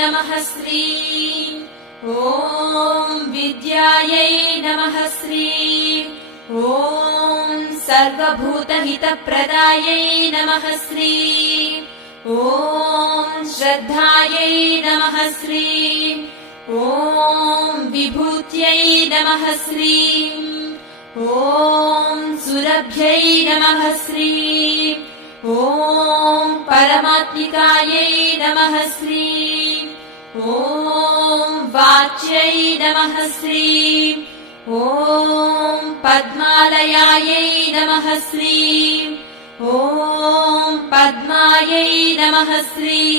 नमः श्रीं ॐ विद्यायै नमः श्रीं ॐ सर्वभूतहितप्रदायै नमः श्रीं ॐ श्रद्धायै नमः श्रीं ॐ विभूत्यै नमः श्रीं ॐ सुरभ्यै नमः श्रीं ॐ परमात्मिकायै नमः श्रीं ॐ वाच्यै नमः श्रीं ॐ पद्मालयायै नमः श्रीं ॐ पद्मायै नमः श्रीं